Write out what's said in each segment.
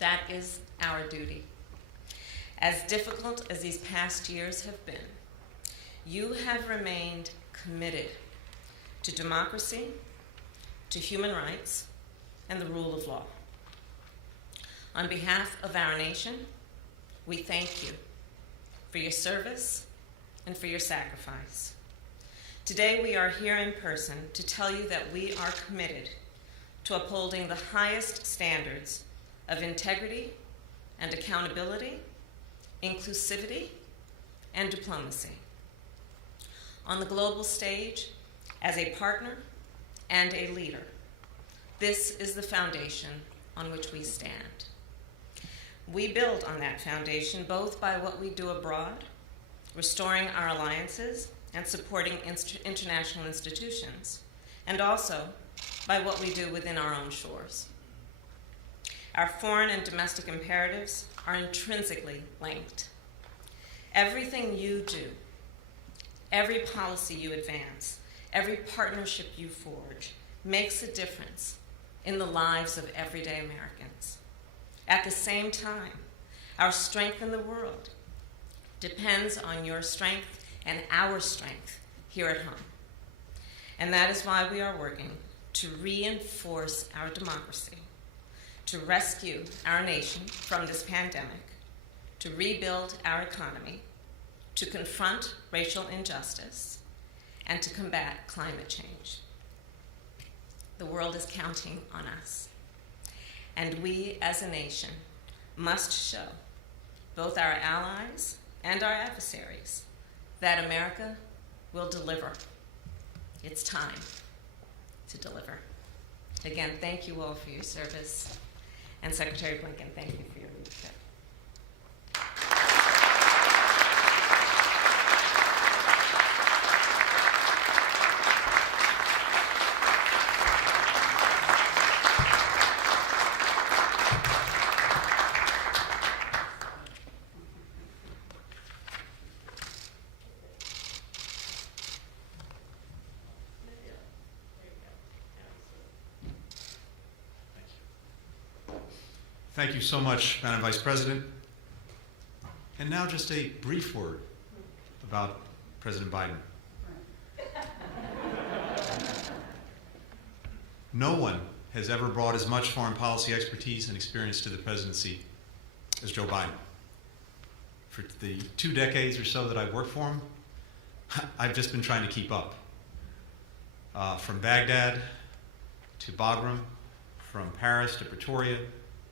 That is our duty. As difficult as these past years have been, you have remained committed to democracy, to human rights, and the rule of law. On behalf of our nation, we thank you for your service and for your sacrifice. Today we are here in person to tell you that we are committed to upholding the highest standards of integrity and accountability, inclusivity, and diplomacy. On the global stage, as a partner and a leader, this is the foundation on which we stand. We build on that foundation both by what we do abroad, restoring our alliances and supporting international institutions, and also by what we do within our own shores. Our foreign and domestic imperatives are intrinsically linked. Everything you do, every policy you advance, every partnership you forge makes a difference in the lives of everyday Americans. At the same time, our strength in the world depends on your strength and our strength here at home. And that is why we are working to reinforce our democracy, to rescue our nation from this pandemic, to rebuild our economy, to confront racial injustice, and to combat climate change. The world is counting on us. And we as a nation must show both our allies and our adversaries that America will deliver. It's time to deliver. Again, thank you all for your service. And Secretary Blinken, thank you for your leadership. Thank you so much, Madam Vice President. And now just a brief word about President Biden. No one has ever brought as much foreign policy expertise and experience to the presidency as Joe Biden. For the 2 decades or so that I've worked for him, I've just been trying to keep up. From Baghdad to Bagram, from Paris to Pretoria,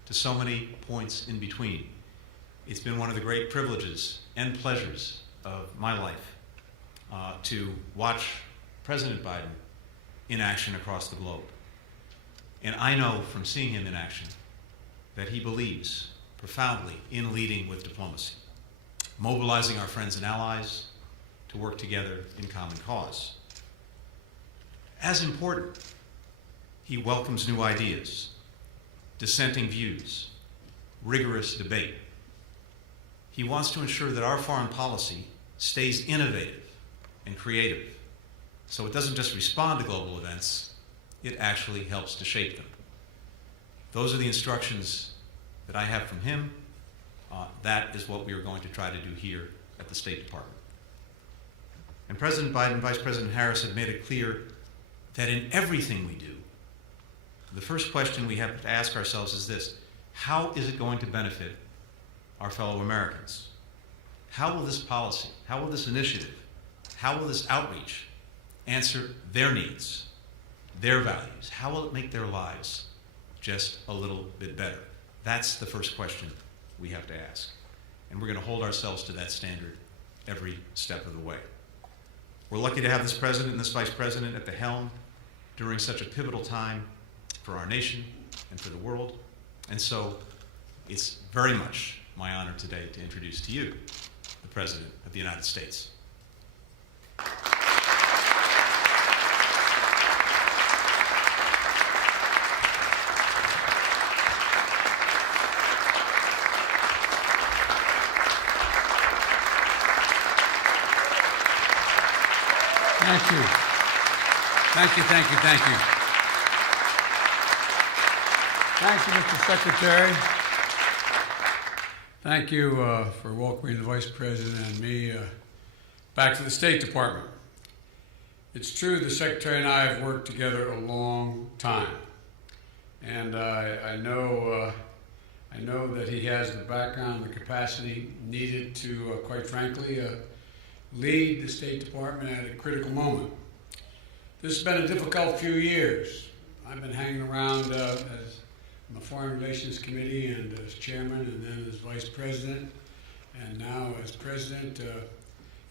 to so many points in between. It's been one of the great privileges and pleasures of my life to watch President Biden in action across the globe. And I know from seeing him in action that he believes profoundly in leading with diplomacy, mobilizing our friends and allies to work together in common cause. As important, he welcomes new ideas, dissenting views, rigorous debate. He wants to ensure that our foreign policy stays innovative and creative, so it doesn't just respond to global events, it actually helps to shape them. Those are the instructions that I have from him. That is what we are going to try to do here at the State Department. And President Biden and Vice President Harris have made it clear that in everything we do, the first question we have to ask ourselves is this: how is it going to benefit our fellow Americans? How will this policy, how will this initiative, how will this outreach answer their needs, their values? How will it make their lives just a little bit better? That's the first question we have to ask. And we're going to hold ourselves to that standard every step of the way. We're lucky to have this president and this vice president at the helm during such a pivotal time for our nation and for the world. And so it's very much my honor today to introduce to you the President of the United States. Thank you. Thank you, thank you, thank you. Thank you, Mr. Secretary. Thank you for welcoming the Vice President and me back to the State Department. It's true the Secretary and I have worked together a long time, and I know that he has the background and the capacity needed to, quite frankly, lead the State Department at a critical moment. This has been a difficult few years. I've been hanging around as on the Foreign Relations Committee and as chairman and then as vice president and now as president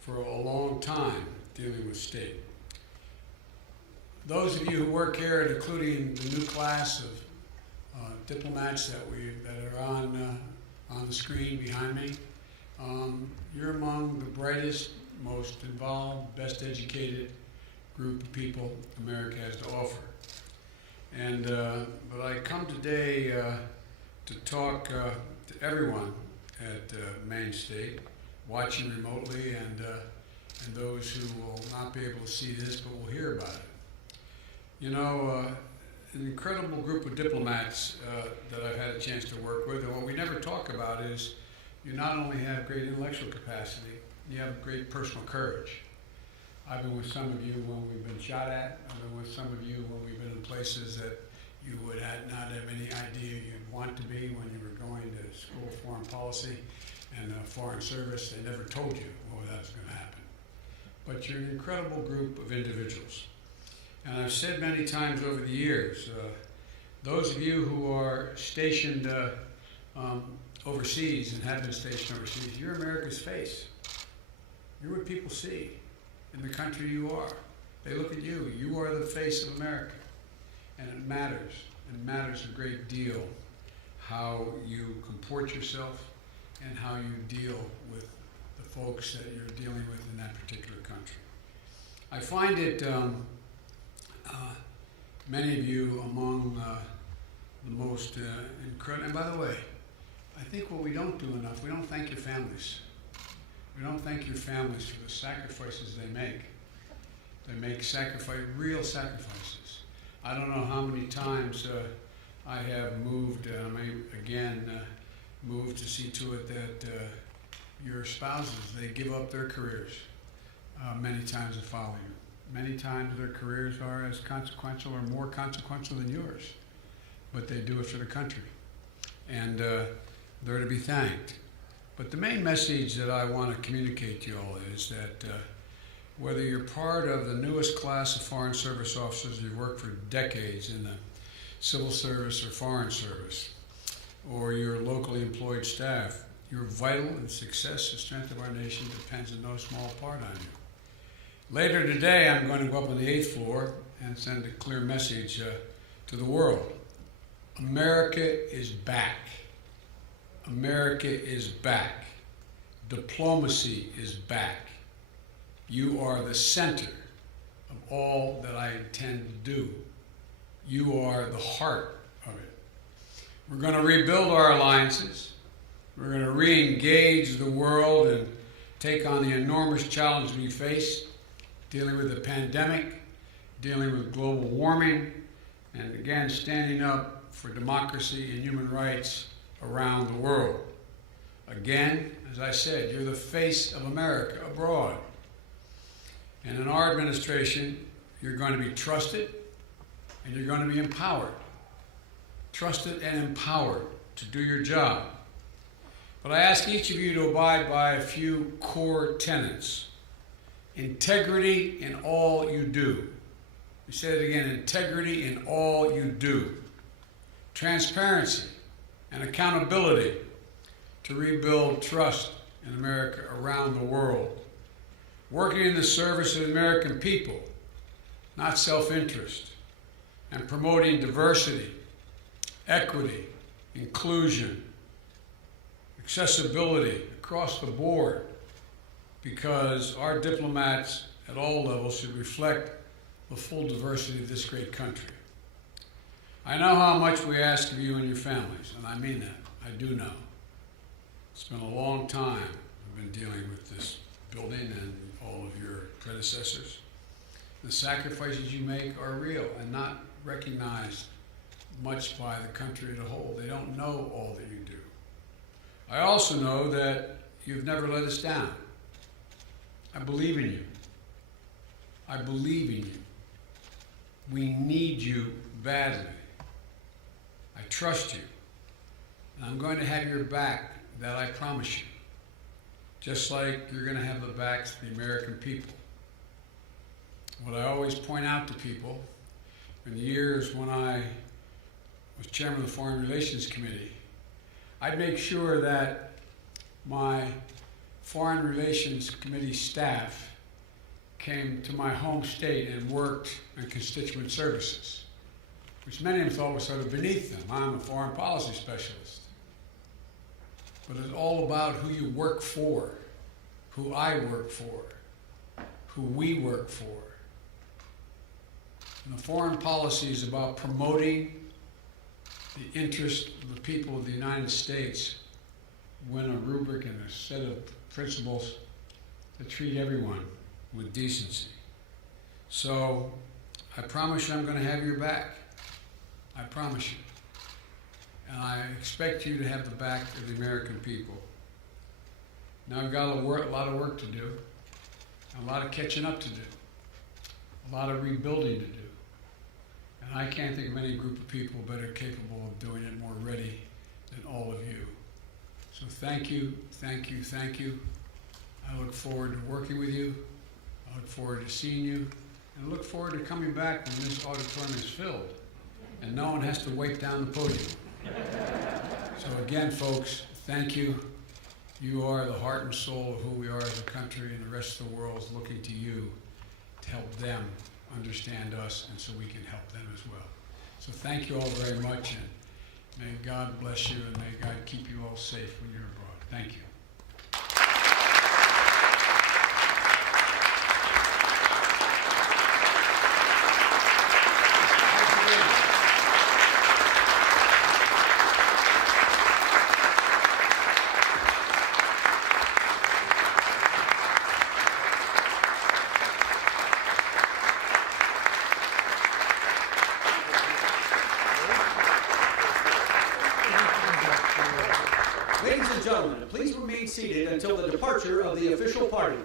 for a long time dealing with state. Those of you who work here, including the new class of diplomats that are on the screen behind me, you're among the brightest, most involved, best educated group of people America has to offer. And but I come today to talk to everyone at Maine State, watching remotely, and those who will not be able to see this but will hear about it. You know, an incredible group of diplomats that I've had a chance to work with, and what we never talk about is you not only have great intellectual capacity, you have great personal courage. I've been with some of you when we've been shot at. I've been with some of you when we've been in places that you would not have any idea you'd want to be when you were going to school of foreign policy and foreign service. They never told you, oh, that's going to happen. But you're an incredible group of individuals. And I've said many times over the years, those of you who are stationed overseas and have been stationed overseas, you're America's face. You're what people see in the country you are. They look at you. You are the face of America. And it matters. It matters a great deal how you comport yourself and how you deal with the folks that you're dealing with in that particular country. I find it, many of you among the most incredible, and by the way, I think what we don't do enough, we don't thank your families. We don't thank your families for the sacrifices they make. They make real sacrifices. I don't know how many times I have moved, and I may again move to see to it that your spouses, they give up their careers many times to follow you. Many times their careers are as consequential or more consequential than yours, but they do it for the country. And they're to be thanked. But the main message that I want to communicate to you all is that whether you're part of the newest class of Foreign Service officers, you've worked for decades in the civil service or foreign service, or you're locally employed staff, your vital and success and strength of our nation depends in no small part on you. Later today, I'm going to go up on the 8th floor and send a clear message to the world. America is back. America is back. Diplomacy is back. You are the center of all that I intend to do. You are the heart of it. We're going to rebuild our alliances. We're going to re-engage the world and take on the enormous challenge we face, dealing with the pandemic, dealing with global warming, and again, standing up for democracy and human rights around the world. Again, as I said, you're the face of America abroad. And in our administration, you're going to be trusted and you're going to be empowered. Trusted and empowered to do your job. But I ask each of you to abide by a few core tenets. Integrity in all you do. We say it again, integrity in all you do. Transparency and accountability to rebuild trust in America around the world. Working in the service of the American people, not self-interest, and promoting diversity, equity, inclusion, accessibility across the board, because our diplomats at all levels should reflect the full diversity of this great country. I know how much we ask of you and your families, and I mean that. I do know. It's been a long time I've been dealing with this building and all of your predecessors. The sacrifices you make are real and not recognized much by the country as a whole. They don't know all that you do. I also know that you've never let us down. I believe in you. I believe in you. We need you badly. I trust you. And I'm going to have your back, that I promise you. Just like you're going to have the backs of the American people. What I always point out to people, in the years when I was chairman of the Foreign Relations Committee, I'd make sure that my Foreign Relations Committee staff came to my home state and worked in constituent services, which many of them thought was sort of beneath them. I'm a foreign policy specialist. But it's all about who you work for, who I work for, who we work for. And the foreign policy is about promoting the interest of the people of the United States when a rubric and a set of principles to treat everyone with decency. So I promise you I'm going to have your back. I promise you. And I expect you to have the back of the American people. Now I've got a lot of work to do, a lot of catching up to do, a lot of rebuilding to do. And I can't think of any group of people better capable of doing it, more ready than all of you. So thank you, thank you, thank you. I look forward to working with you. I look forward to seeing you. And I look forward to coming back when this auditorium is filled and no one has to wait down the podium. So again, folks, thank you. You are the heart and soul of who we are as a country, and the rest of the world is looking to you to help them understand us, and so we can help them as well. So thank you all very much, and may God bless you, and may God keep you all safe when you're abroad. Thank you. Ladies and gentlemen, please remain seated until the departure of the official party.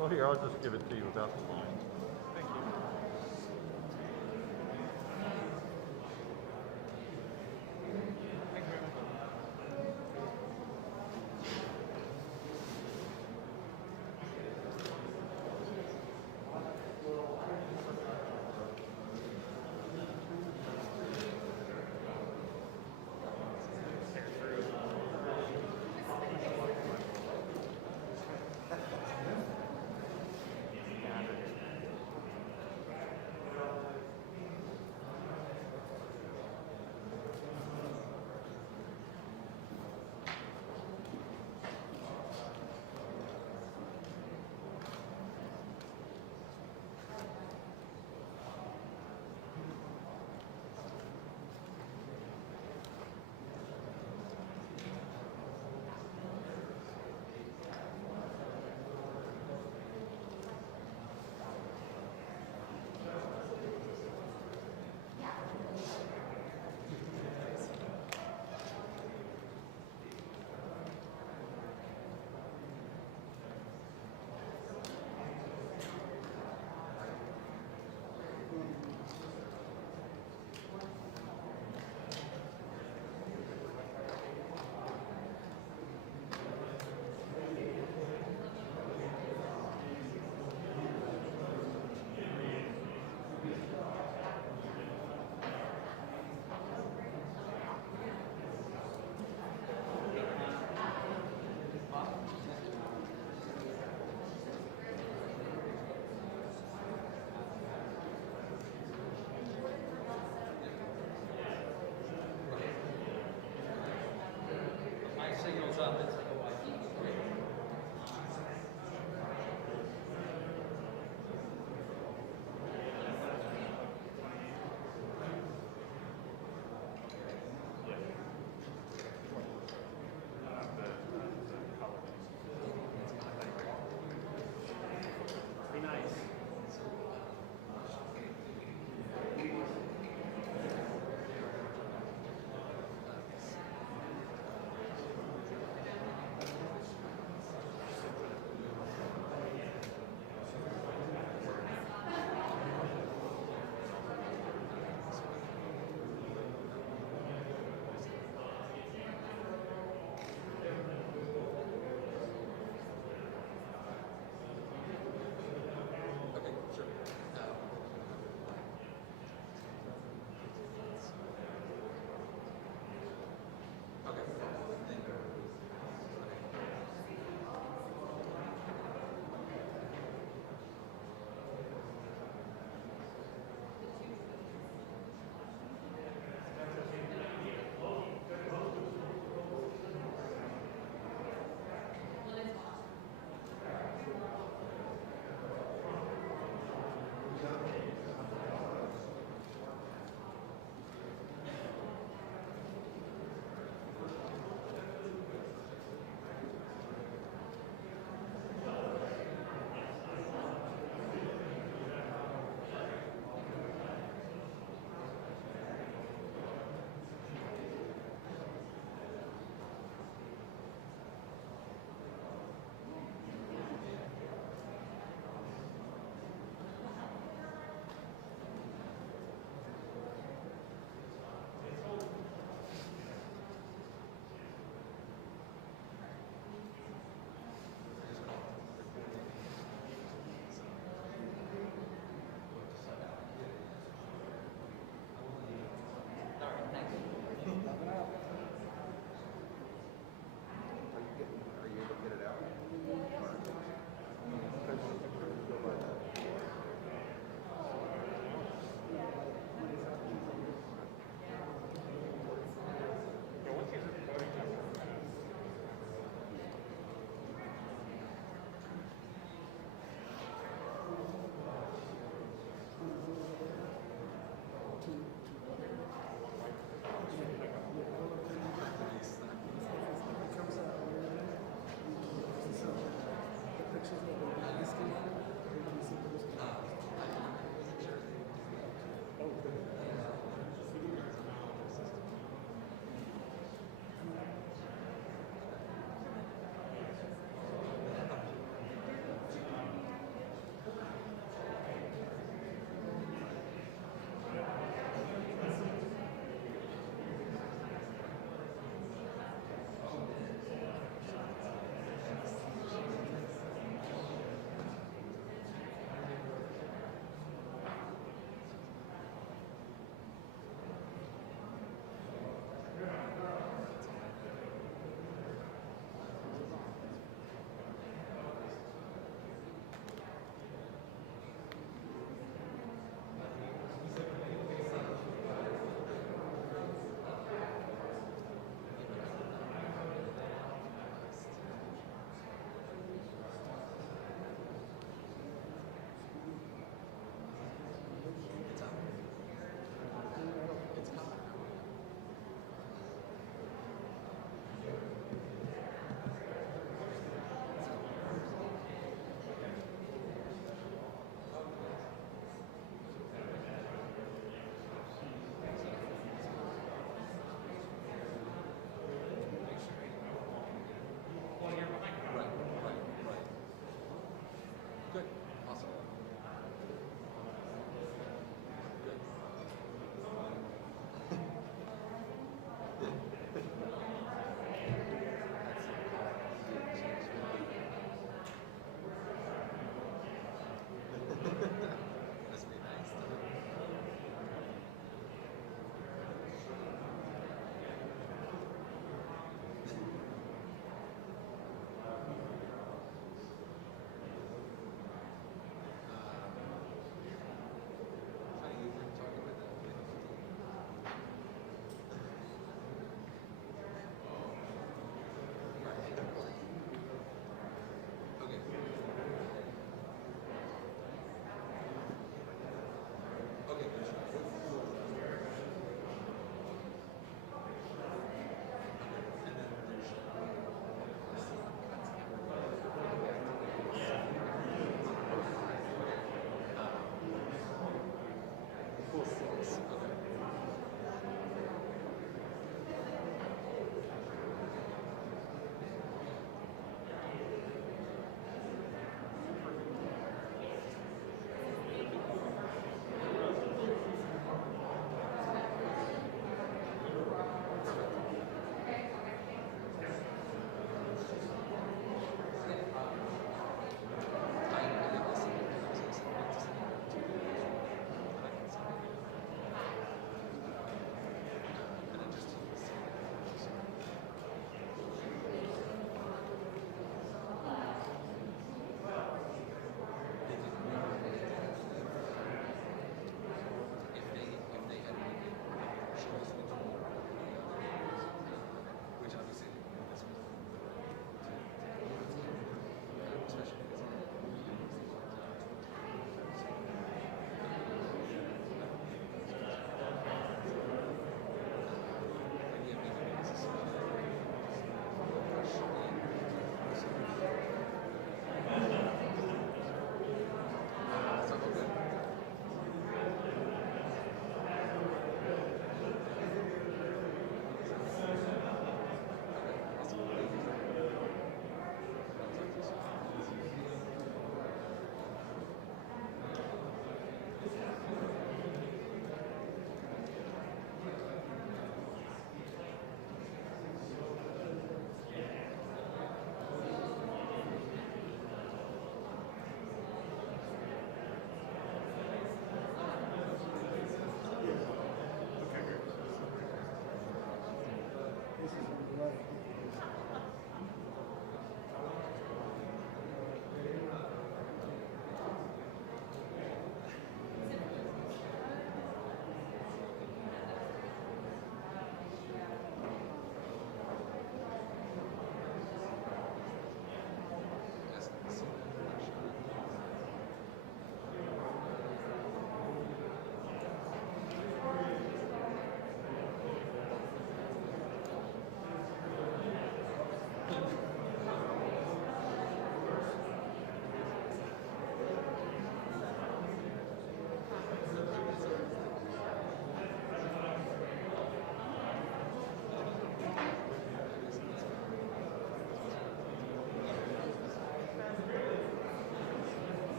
Well, here, I'll just give it to you without the line. Thank you. My signal's up, it's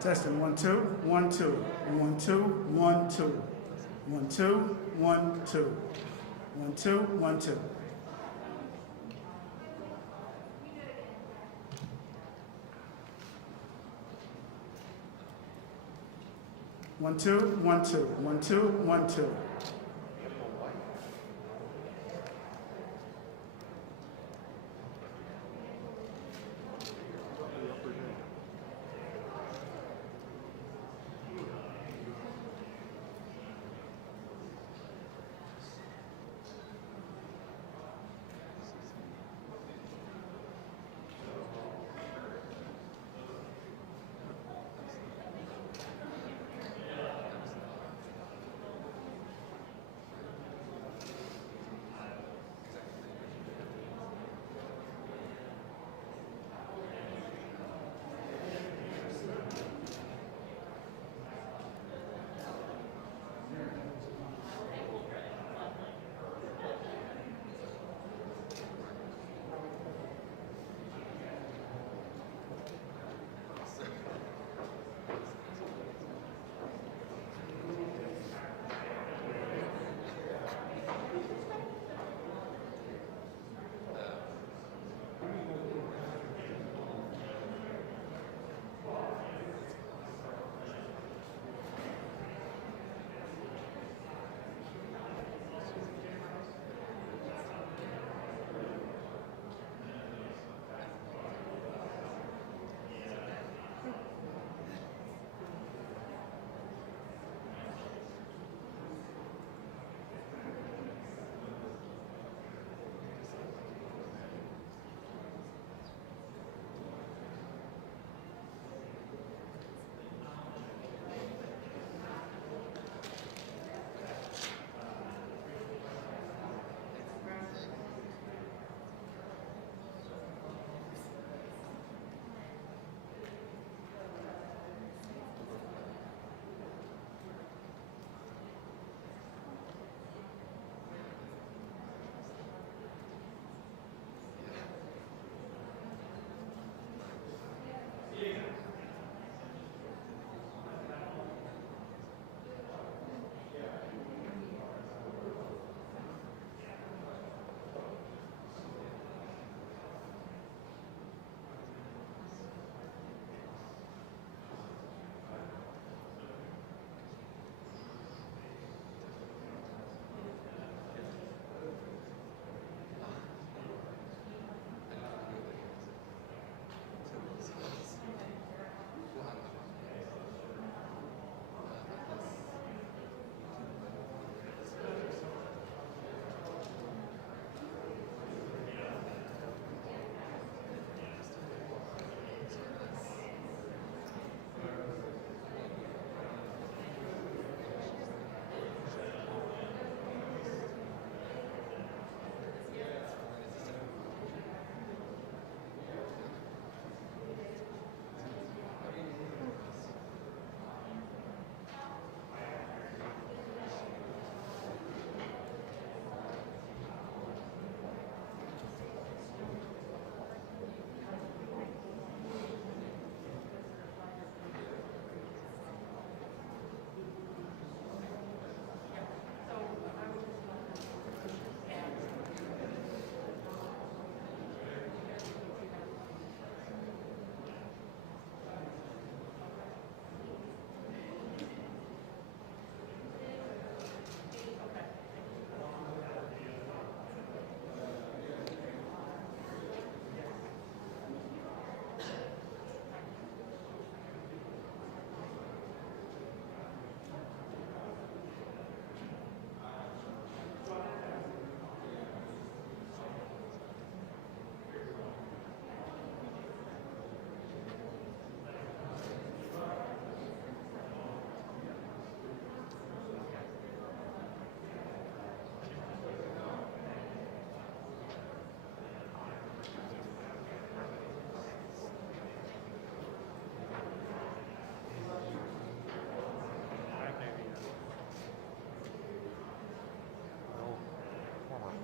Testing 1 2 1 2 1 2 1 2 1 2 1 2 1 2 1 2. 1 2 1 2 1 2 1 2.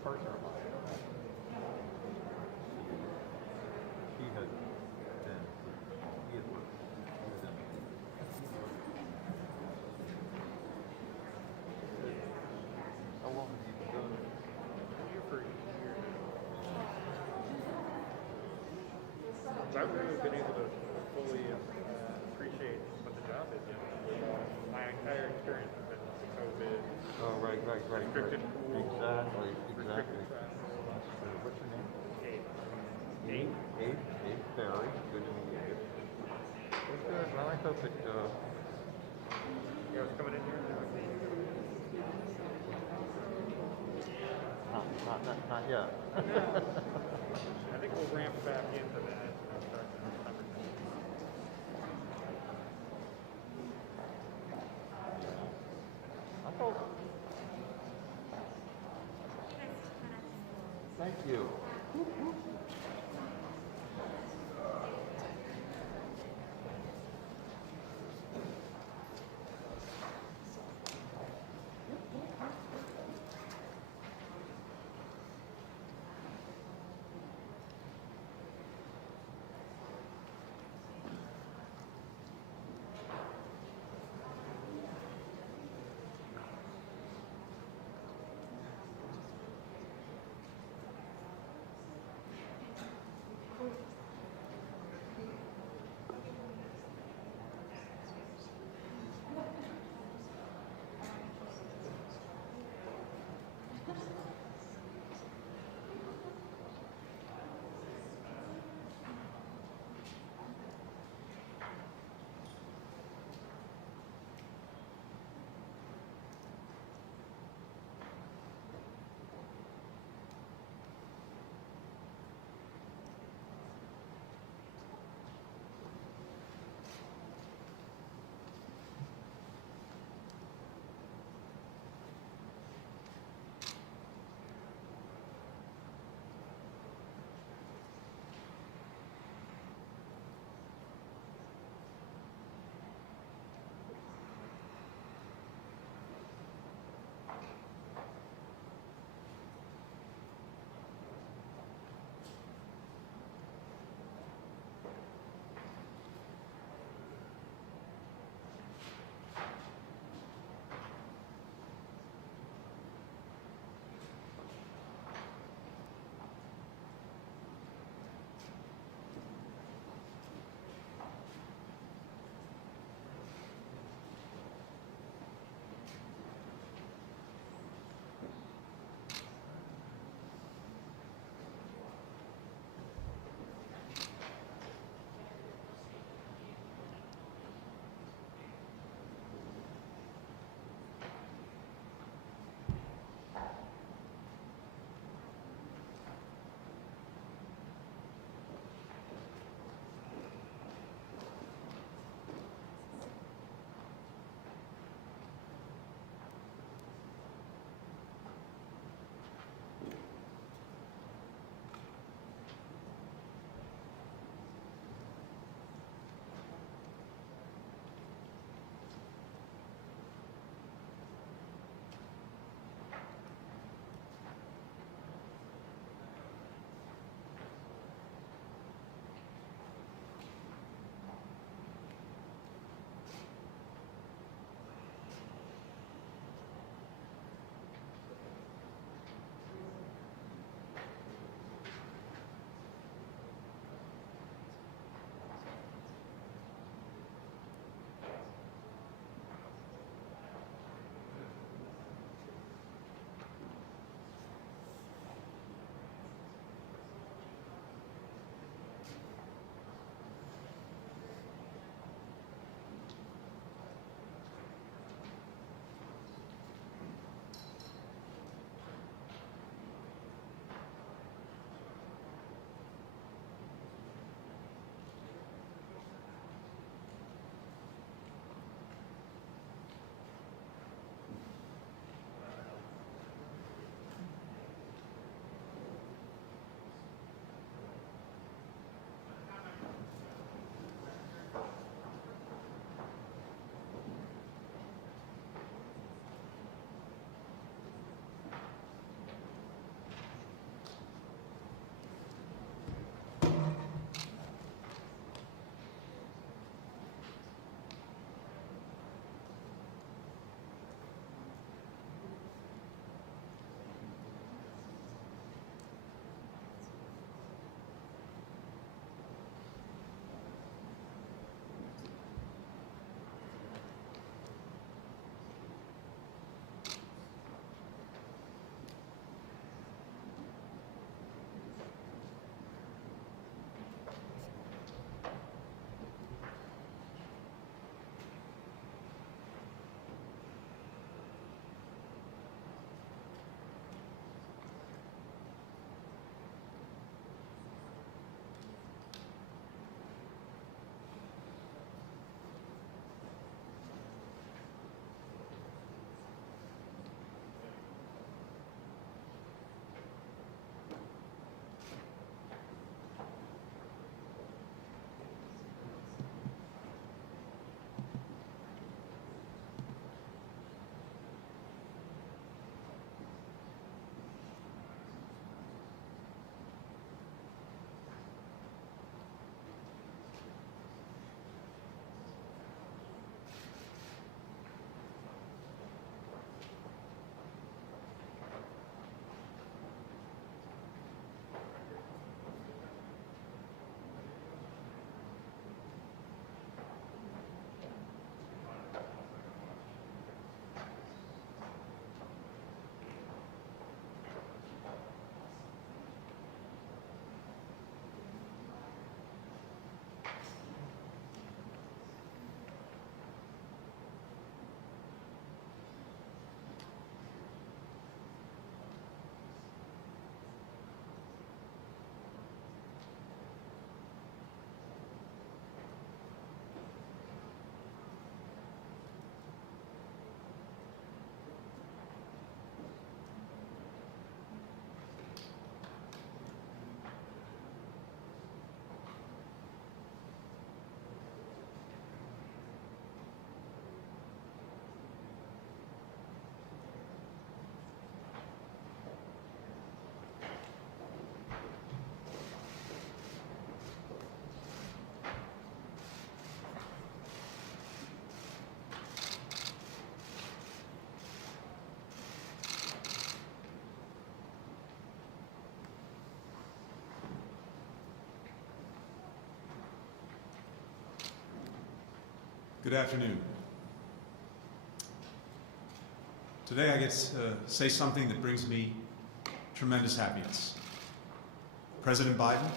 partner of mine. He had worked, he was in I've really been able to fully appreciate what the job is. My entire experience has been COVID, Oh, right. restricted pool, Exactly. restricted travel. That's true. What's your name? Eight. Abe Barry. Good to meet you. Well, good. Well, I hope it, I was coming in here and they were saying, not yet. I think we'll ramp back into that starting in December. I hope. Thank you. Good afternoon. Today I get to say something that brings me tremendous happiness. President Biden,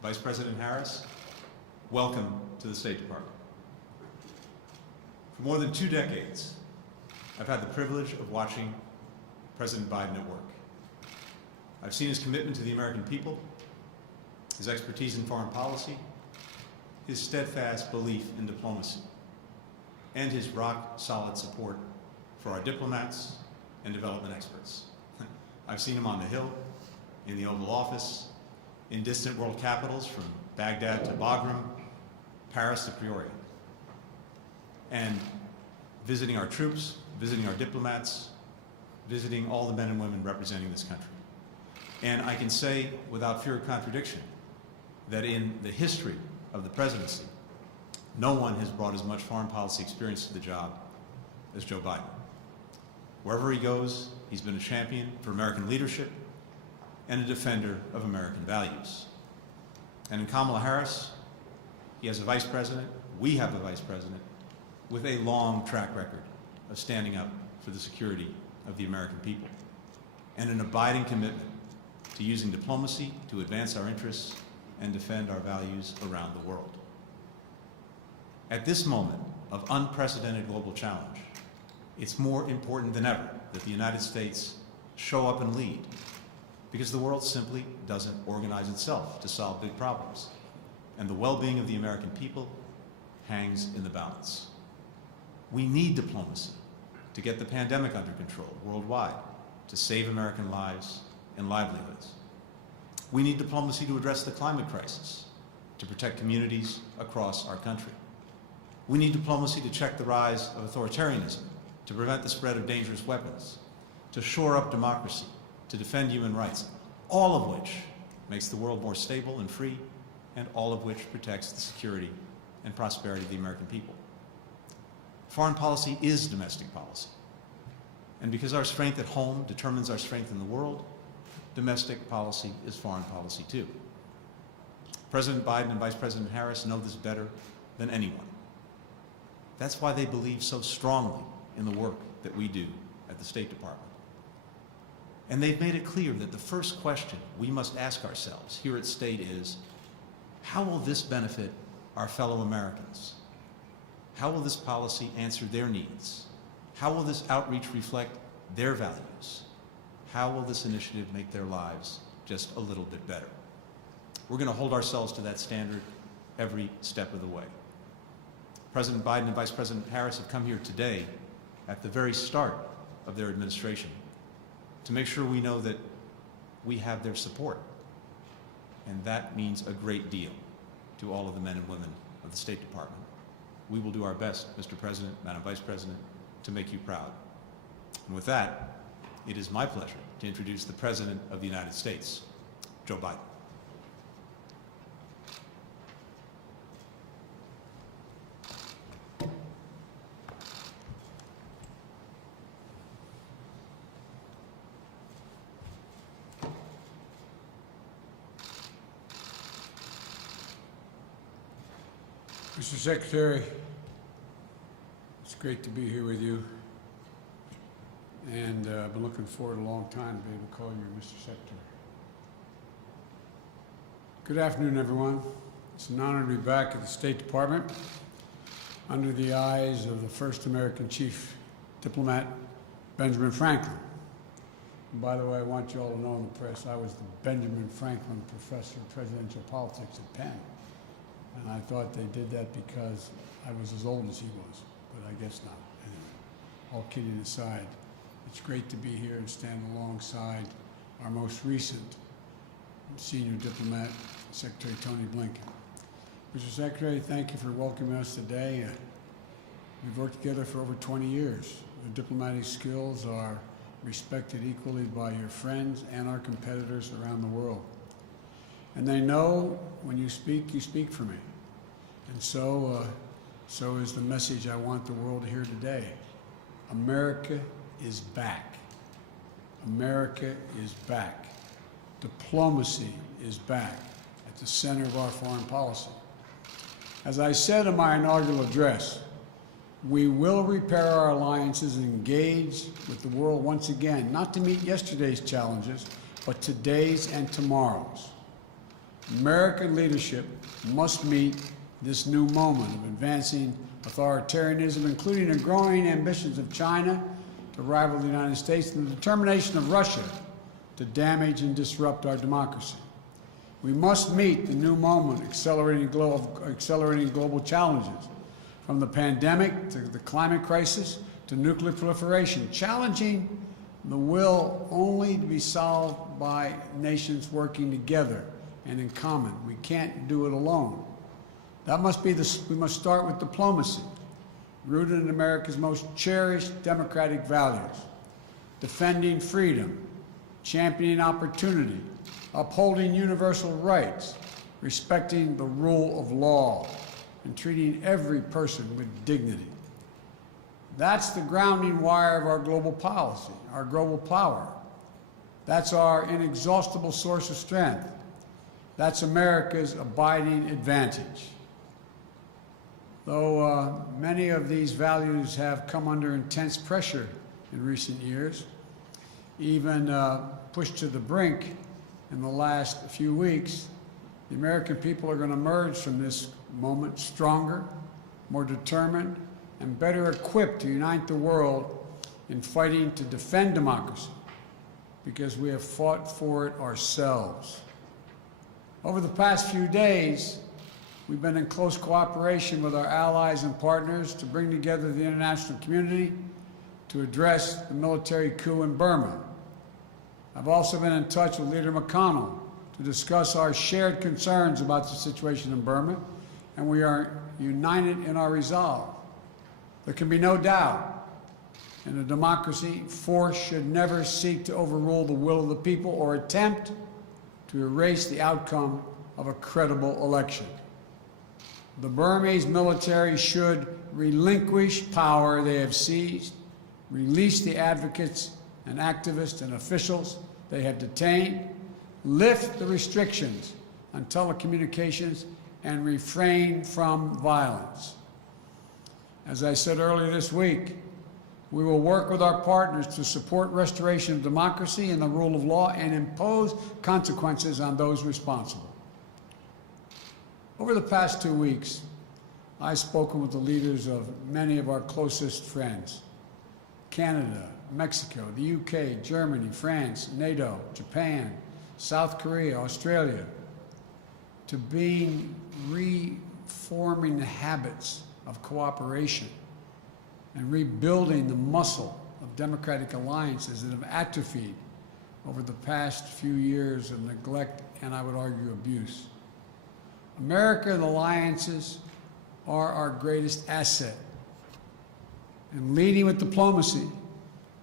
Vice President Harris, welcome to the State Department. For more than 2 decades, I've had the privilege of watching President Biden at work. I've seen his commitment to the American people, his expertise in foreign policy, his steadfast belief in diplomacy, and his rock-solid support for our diplomats and development experts. I've seen him on the Hill, in the Oval Office, in distant world capitals from Baghdad to Bagram, Paris to Peoria, and visiting our troops, visiting our diplomats, visiting all the men and women representing this country. And I can say without fear of contradiction that in the history of the presidency, no one has brought as much foreign policy experience to the job as Joe Biden. Wherever he goes, he's been a champion for American leadership and a defender of American values. And in Kamala Harris, he has a vice president, we have a vice president, with a long track record of standing up for the security of the American people, and an abiding commitment to using diplomacy to advance our interests and defend our values around the world. At this moment of unprecedented global challenge, it's more important than ever that the United States show up and lead, because the world simply doesn't organize itself to solve big problems, and the well-being of the American people hangs in the balance. We need diplomacy to get the pandemic under control worldwide, to save American lives and livelihoods. We need diplomacy to address the climate crisis, to protect communities across our country. We need diplomacy to check the rise of authoritarianism, to prevent the spread of dangerous weapons, to shore up democracy, to defend human rights, all of which makes the world more stable and free, and all of which protects the security and prosperity of the American people. Foreign policy is domestic policy. And because our strength at home determines our strength in the world, domestic policy is foreign policy too. President Biden and Vice President Harris know this better than anyone. That's why they believe so strongly in the work that we do at the State Department. And they've made it clear that the first question we must ask ourselves here at State is, how will this benefit our fellow Americans? How will this policy answer their needs? How will this outreach reflect their values? How will this initiative make their lives just a little bit better? We're going to hold ourselves to that standard every step of the way. President Biden and Vice President Harris have come here today at the very start of their administration to make sure we know that we have their support. And that means a great deal to all of the men and women of the State Department. We will do our best, Mr. President, Madam Vice President, to make you proud. And with that, it is my pleasure to introduce the President of the United States, Joe Biden. Mr. Secretary, it's great to be here with you. And I've been looking forward a long time to be able to call you Mr. Secretary. Good afternoon, everyone. It's an honor to be back at the State Department under the eyes of the first American chief diplomat, Benjamin Franklin. And by the way, I want you all to know in the press, I was the Benjamin Franklin Professor of Presidential Politics at Penn. And I thought they did that because I was as old as he was, but I guess not. Anyway, all kidding aside, it's great to be here and stand alongside our most recent senior diplomat, Secretary Tony Blinken. Mr. Secretary, thank you for welcoming us today. We've worked together for over 20 years. Your diplomatic skills are respected equally by your friends and our competitors around the world. And they know when you speak for me. And so is the message I want the world to hear today. America is back. America is back. Diplomacy is back at the center of our foreign policy. As I said in my inaugural address, we will repair our alliances and engage with the world once again, not to meet yesterday's challenges, but today's and tomorrow's. American leadership must meet this new moment of advancing authoritarianism, including the growing ambitions of China to rival the United States and the determination of Russia to damage and disrupt our democracy. We must meet the new moment, accelerating global challenges, from the pandemic to the climate crisis to nuclear proliferation, challenging the will only to be solved by nations working together and in common. We can't do it alone. That must be we must start with diplomacy, rooted in America's most cherished democratic values, defending freedom, championing opportunity, upholding universal rights, respecting the rule of law, and treating every person with dignity. That's the grounding wire of our global policy, our global power. That's our inexhaustible source of strength. That's America's abiding advantage. Though many of these values have come under intense pressure in recent years, even pushed to the brink in the last few weeks, the American people are going to emerge from this moment stronger, more determined, and better equipped to unite the world in fighting to defend democracy, because we have fought for it ourselves. Over the past few days, we've been in close cooperation with our allies and partners to bring together the international community to address the military coup in Burma. I've also been in touch with Leader McConnell to discuss our shared concerns about the situation in Burma, and we are united in our resolve. There can be no doubt, in a democracy, force should never seek to overrule the will of the people or attempt to erase the outcome of a credible election. The Burmese military should relinquish power they have seized, release the advocates and activists and officials they have detained, lift the restrictions on telecommunications, and refrain from violence. As I said earlier this week, we will work with our partners to support restoration of democracy and the rule of law and impose consequences on those responsible. Over the past 2 weeks, I've spoken with the leaders of many of our closest friends: Canada, Mexico, the UK, Germany, France, NATO, Japan, South Korea, Australia, to reforming the habits of cooperation and rebuilding the muscle of democratic alliances that have atrophied over the past few years of neglect and, I would argue, abuse. America and alliances are our greatest asset. And leading with diplomacy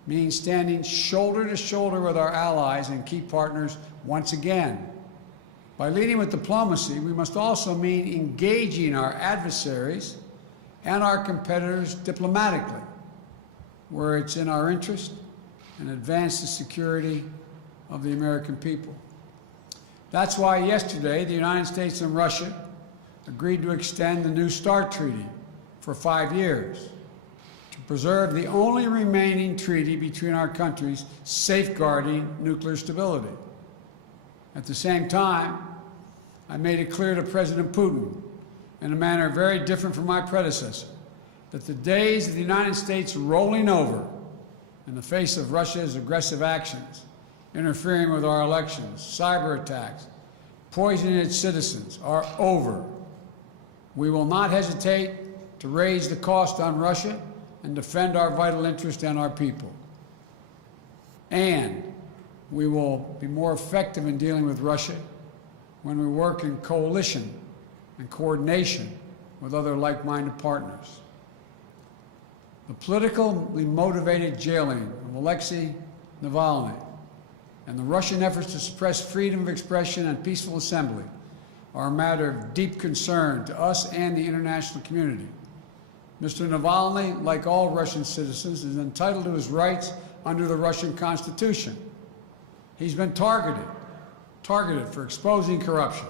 means standing shoulder to shoulder with our allies and key partners once again. By leading with diplomacy, we must also mean engaging our adversaries and our competitors diplomatically, where it's in our interest, and advance the security of the American people. That's why yesterday the United States and Russia agreed to extend the New START Treaty for 5 years to preserve the only remaining treaty between our countries safeguarding nuclear stability. At the same time, I made it clear to President Putin, in a manner very different from my predecessor, that the days of the United States rolling over in the face of Russia's aggressive actions, interfering with our elections, cyber attacks, poisoning its citizens, are over. We will not hesitate to raise the cost on Russia and defend our vital interest and our people. And we will be more effective in dealing with Russia when we work in coalition and coordination with other like-minded partners. The politically motivated jailing of Alexei Navalny and the Russian efforts to suppress freedom of expression and peaceful assembly are a matter of deep concern to us and the international community. Mr. Navalny, like all Russian citizens, is entitled to his rights under the Russian Constitution. He's been targeted for exposing corruption.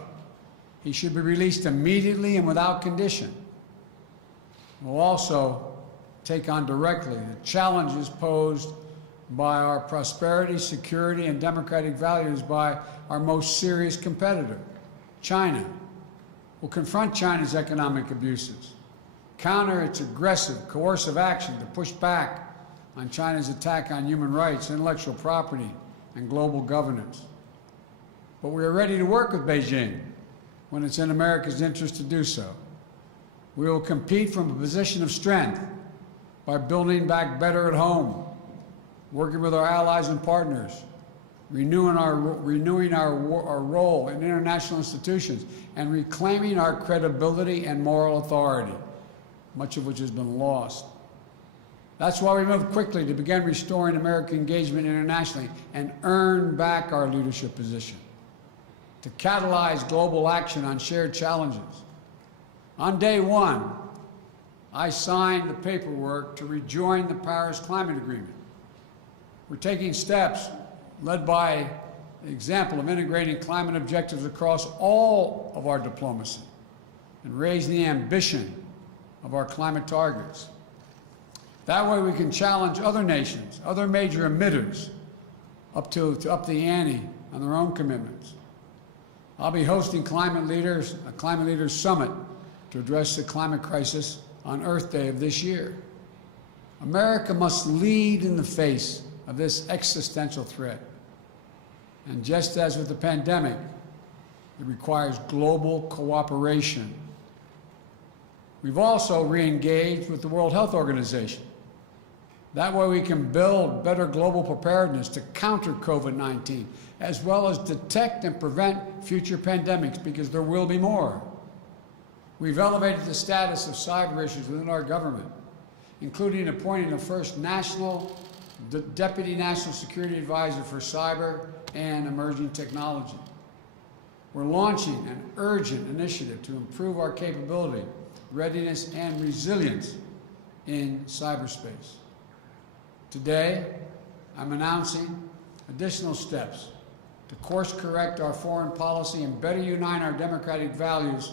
He should be released immediately and without condition. We'll also take on directly the challenges posed by our prosperity, security, and democratic values by our most serious competitor, China. We'll confront China's economic abuses, counter its aggressive, coercive action to push back on China's attack on human rights, intellectual property, and global governance. But we are ready to work with Beijing when it's in America's interest to do so. We will compete from a position of strength by building back better at home, working with our allies and partners, renewing our role in international institutions, and reclaiming our credibility and moral authority, much of which has been lost. That's why we moved quickly to begin restoring American engagement internationally and earn back our leadership position, to catalyze global action on shared challenges. On day one, I signed the paperwork to rejoin the Paris Climate Agreement. We're taking steps led by the example of integrating climate objectives across all of our diplomacy and raising the ambition of our climate targets. That way we can challenge other nations, other major emitters, to up the ante on their own commitments. I'll be hosting a Climate Leaders Summit to address the climate crisis on Earth Day of this year. America must lead in the face of this existential threat. And just as with the pandemic, it requires global cooperation. We've also re-engaged with the World Health Organization. That way we can build better global preparedness to counter COVID-19, as well as detect and prevent future pandemics, because there will be more. We've elevated the status of cyber issues within our government, including appointing the first Deputy National Security Advisor for Cyber and Emerging Technology. We're launching an urgent initiative to improve our capability, readiness, and resilience in cyberspace. Today, I'm announcing additional steps to course correct our foreign policy and better unite our democratic values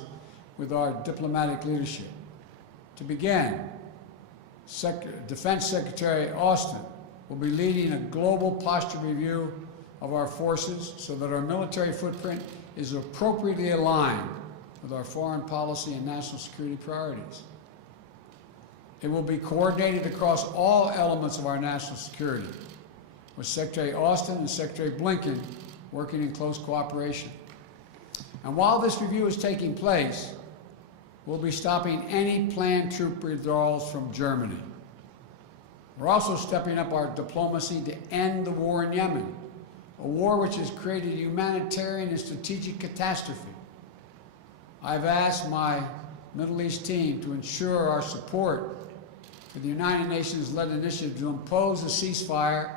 with our diplomatic leadership. To begin, Defense Secretary Austin will be leading a global posture review of our forces so that our military footprint is appropriately aligned with our foreign policy and national security priorities. It will be coordinated across all elements of our national security, with Secretary Austin and Secretary Blinken working in close cooperation. And while this review is taking place, we'll be stopping any planned troop withdrawals from Germany. We're also stepping up our diplomacy to end the war in Yemen, a war which has created a humanitarian and strategic catastrophe. I've asked my Middle East team to ensure our support for the United Nations-led initiative to impose a ceasefire,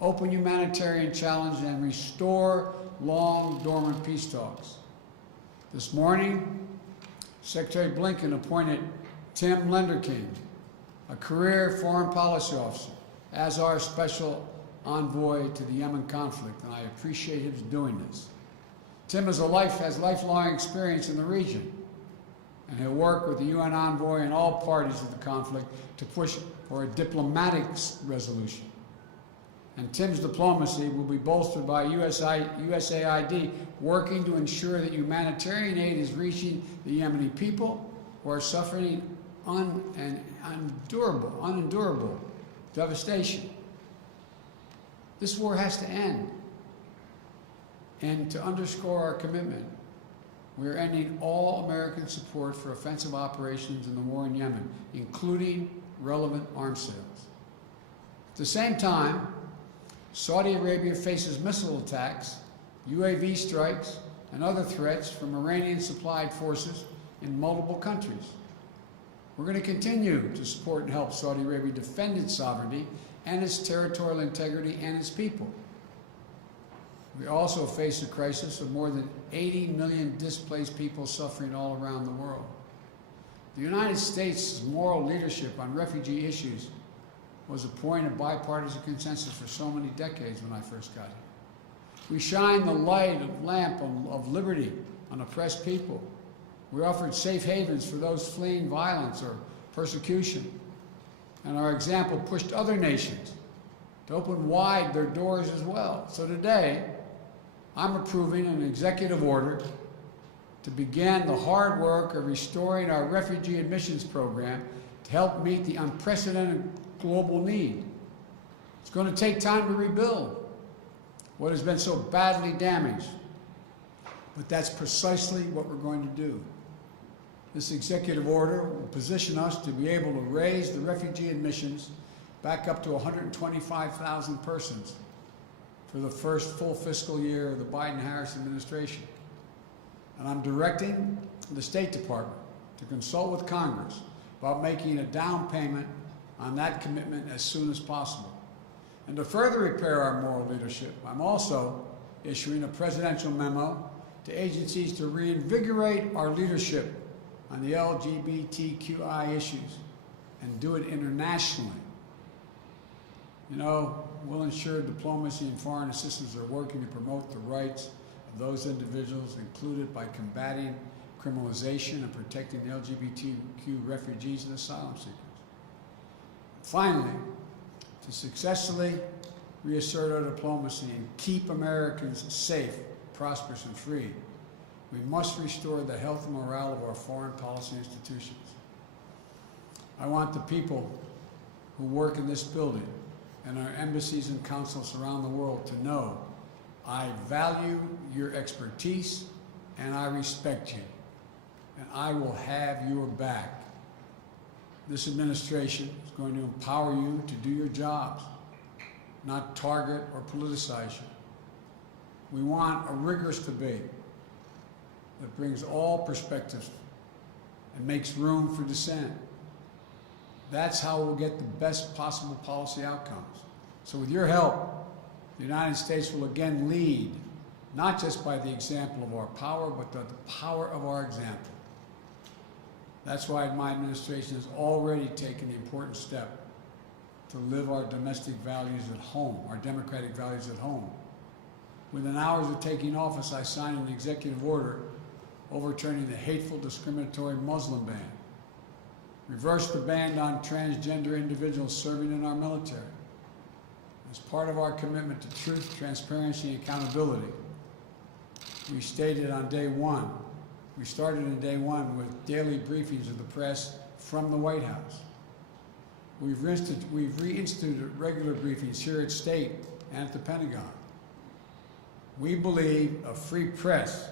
open humanitarian challenge, and restore long-dormant peace talks. This morning, Secretary Blinken appointed Tim Lenderking, a career foreign policy officer, as our special envoy to the Yemen conflict, and I appreciate his doing this. Tim has lifelong experience in the region, and he'll work with the UN envoy and all parties of the conflict to push for a diplomatic resolution. And Tim's diplomacy will be bolstered by USAID working to ensure that humanitarian aid is reaching the Yemeni people who are suffering unendurable devastation. This war has to end. And to underscore our commitment, we are ending all American support for offensive operations in the war in Yemen, including relevant arms sales. At the same time, Saudi Arabia faces missile attacks, UAV strikes, and other threats from Iranian-supplied forces in multiple countries. We're going to continue to support and help Saudi Arabia defend its sovereignty and its territorial integrity and its people. We also face a crisis of more than 80 million displaced people suffering all around the world. The United States' moral leadership on refugee issues was a point of bipartisan consensus for so many decades when I first got here. We shine the lamp of liberty on oppressed people We offered safe havens for those fleeing violence or persecution. And our example pushed other nations to open wide their doors as well. So today, I'm approving an executive order to begin the hard work of restoring our refugee admissions program to help meet the unprecedented global need. It's going to take time to rebuild what has been so badly damaged, but that's precisely what we're going to do. This executive order will position us to be able to raise the refugee admissions back up to 125,000 persons for the first full fiscal year of the Biden-Harris administration. And I'm directing the State Department to consult with Congress about making a down payment on that commitment as soon as possible. And to further repair our moral leadership, I'm also issuing a presidential memo to agencies to reinvigorate our leadership on the LGBTQI issues and do it internationally. You know, we'll ensure diplomacy and foreign assistance are working to promote the rights of those individuals included by combating criminalization and protecting the LGBTQ refugees and asylum seekers. Finally, to successfully reassert our diplomacy and keep Americans safe, prosperous, and free, we must restore the health and morale of our foreign policy institutions. I want the people who work in this building and our embassies and consuls around the world to know I value your expertise and I respect you, and I will have your back. This administration is going to empower you to do your jobs, not target or politicize you. We want a rigorous debate that brings all perspectives and makes room for dissent. That's how we'll get the best possible policy outcomes. So with your help, the United States will again lead, not just by the example of our power, but the power of our example. That's why my administration has already taken the important step to live our domestic values at home, our democratic values at home. Within hours of taking office, I signed an executive order overturning the hateful, discriminatory Muslim ban, reversed the ban on transgender individuals serving in our military. As part of our commitment to truth, transparency, and accountability, we stated on day one, we started in day one with daily briefings of the press from the White House. We've reinstituted regular briefings here at State and at the Pentagon. We believe a free press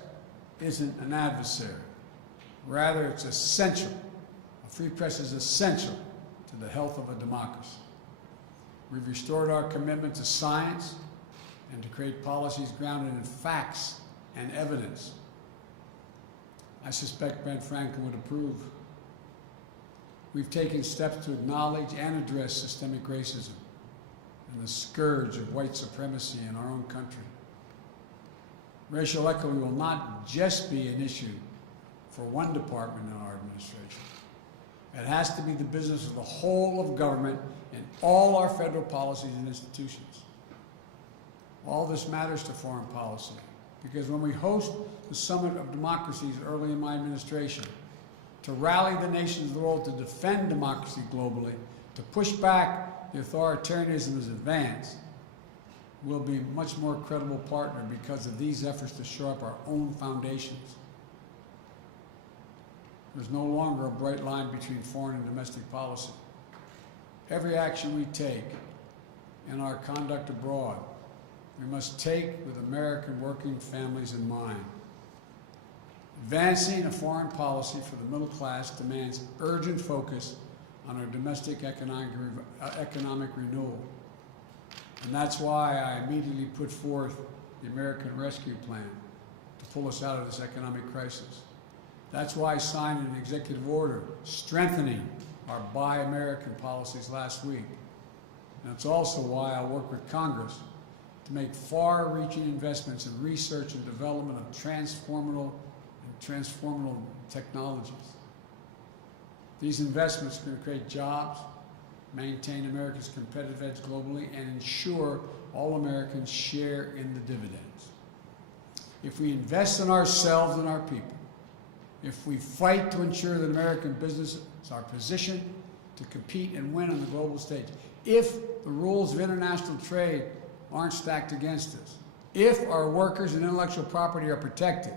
isn't an adversary. Rather, it's essential. A free press is essential to the health of a democracy. We've restored our commitment to science and to create policies grounded in facts and evidence. I suspect Ben Franklin would approve. We've taken steps to acknowledge and address systemic racism and the scourge of white supremacy in our own country. Racial equity will not just be an issue for one department in our administration. It has to be the business of the whole of government and all our federal policies and institutions. All this matters to foreign policy because when we host the Summit of Democracies early in my administration, to rally the nations of the world to defend democracy globally, to push back the authoritarianism as advanced, we'll be a much more credible partner because of these efforts to shore up our own foundations. There's no longer a bright line between foreign and domestic policy. Every action we take in our conduct abroad, we must take with American working families in mind. Advancing a foreign policy for the middle class demands urgent focus on our domestic economic renewal. And that's why I immediately put forth the American Rescue Plan to pull us out of this economic crisis. That's why I signed an executive order strengthening our Buy American policies last week. And it's also why I work with Congress to make far-reaching investments in research and development of transformative technologies. These investments are going to create jobs, maintain America's competitive edge globally, and ensure all Americans share in the dividends. If we invest in ourselves and our people, if we fight to ensure that American businesses are positioned to compete and win on the global stage, if the rules of international trade aren't stacked against us, if our workers and intellectual property are protected,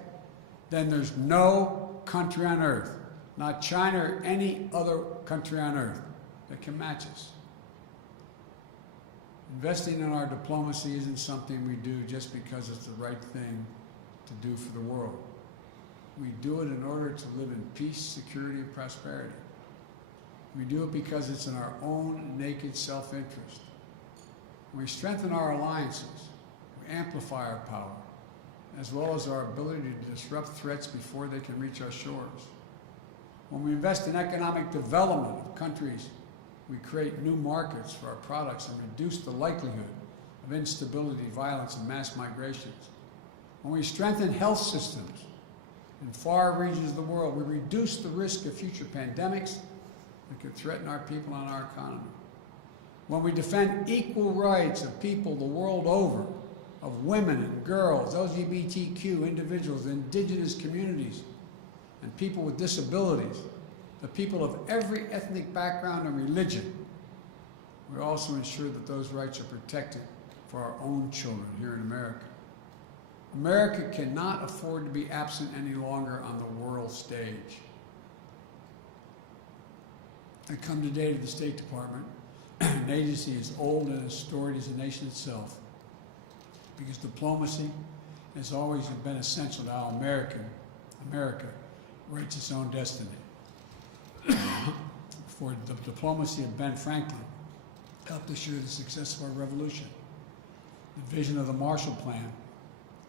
then there's no country on earth, not China or any other country on earth, that can match us. Investing in our diplomacy isn't something we do just because it's the right thing to do for the world. We do it in order to live in peace, security, and prosperity. We do it because it's in our own naked self-interest. We strengthen our alliances, we amplify our power, as well as our ability to disrupt threats before they can reach our shores. When we invest in economic development of countries, we create new markets for our products and reduce the likelihood of instability, violence, and mass migrations. When we strengthen health systems in far regions of the world, we reduce the risk of future pandemics that could threaten our people and our economy. When we defend equal rights of people the world over, of women and girls, LGBTQ individuals, indigenous communities, and people with disabilities, the people of every ethnic background and religion, we also ensure that those rights are protected for our own children here in America. America cannot afford to be absent any longer on the world stage. I come today to the State Department, an agency as old and as storied as the nation itself, because diplomacy has always been essential to how America writes its own destiny. For the diplomacy of Ben Franklin helped assure the success of our revolution. The vision of the Marshall Plan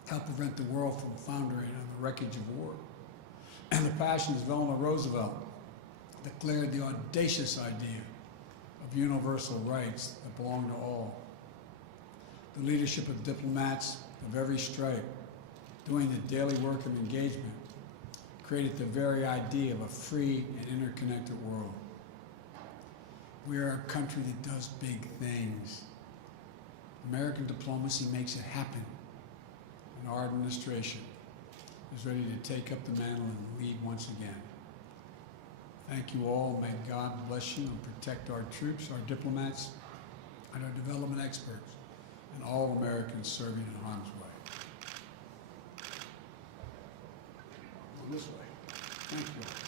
helped prevent the world from foundering on the wreckage of war. And the passions of Eleanor Roosevelt declared the audacious idea of universal rights that belong to all. The leadership of diplomats of every stripe doing the daily work of engagement created the very idea of a free and interconnected world. We are a country that does big things. American diplomacy makes it happen. And our administration is ready to take up the mantle and lead once again. Thank you all. May God bless you and protect our troops, our diplomats, and our development experts, and all Americans serving in harm's way. Go this way. Thank you.